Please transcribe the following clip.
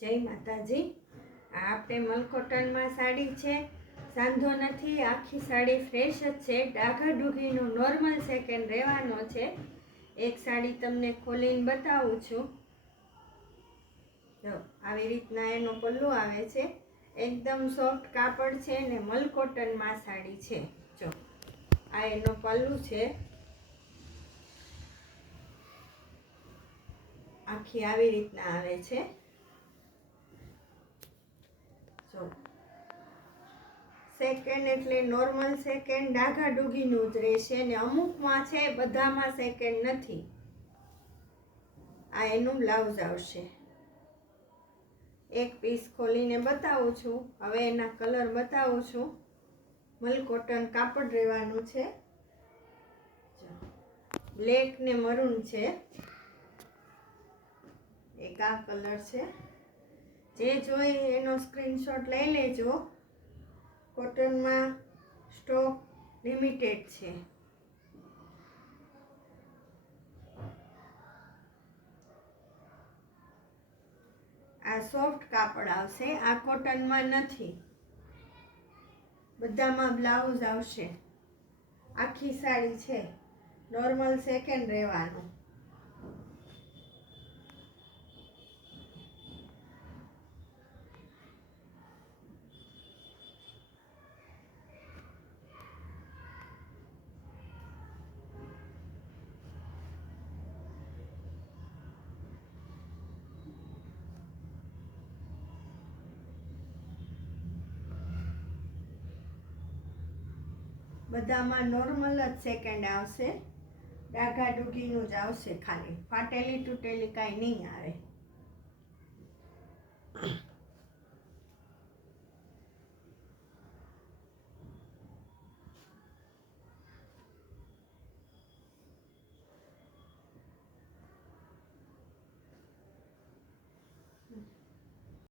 જય માતાજી। આ આપણે મલકોટનમાં સાડી છે, સાંધો નથી, આખી સાડી ફ્રેશ જ છે। ડાઘા ડૂઘીનો નોર્મલ સેકન્ડ રહેવાનો છે। એક સાડી તમને ખોલીને બતાવું છું। જો આવી રીતના એનો પલ્લુ આવે છે, એકદમ સોફ્ટ કાપડ છે ને મલકોટનમાં સાડી છે। જો આ એનો પલ્લુ છે, આખી આવી રીતના આવે છે। જો સેકન્ડ એટલે નોર્મલ સેકન્ડ ડાઘા ડૂઘીનું જ રહેશે ને અમુકમાં છે, બધામાં સેકન્ડ નથી। આ એનું બ્લાઉઝ આવશે। એક પીસ ખોલીને બતાવું છું। હવે એના કલર બતાવું છું। મલકોટન કાપડ રહેવાનું છે। બ્લેક ને મરૂન છે, એક આ કલર છે। જે જોઈએ એનો સ્ક્રીનશોટ લઈ લેજો। કોટનમાં સ્ટોક લિમિટેડ છે। આ સોફ્ટ કાપડ આવશે, આ કોટનમાં નથી, બધામાં બ્લાઉઝ આવશે। આખી સાડી છે, નોર્મલ સેકન્ડ રહેવાનું। બધામાં નોર્મલ જ સેકન્ડ આવશે, ડાઘા ડૂઘીનું જ આવશે, ખાલી ફાટેલી તૂટેલી કાંઈ નહીં આવે।